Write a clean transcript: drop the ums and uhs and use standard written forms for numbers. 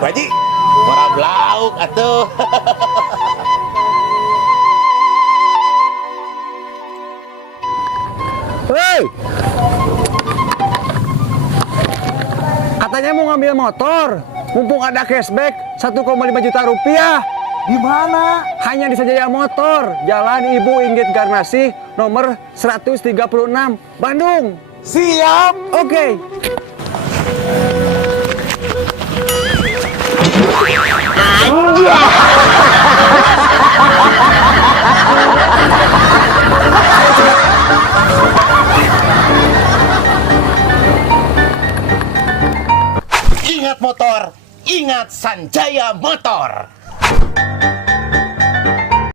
Pak Haji, murah blauk atuh. Hei! Katanya mau ngambil motor, mumpung ada cashback 1,5 juta rupiah. Di mana? Hanya di Sajaya Motor, Jalan Ibu Inggit Garnasih, nomor 136, Bandung. Siap. Oke. Ingat motor, ingat Sanjaya Motor.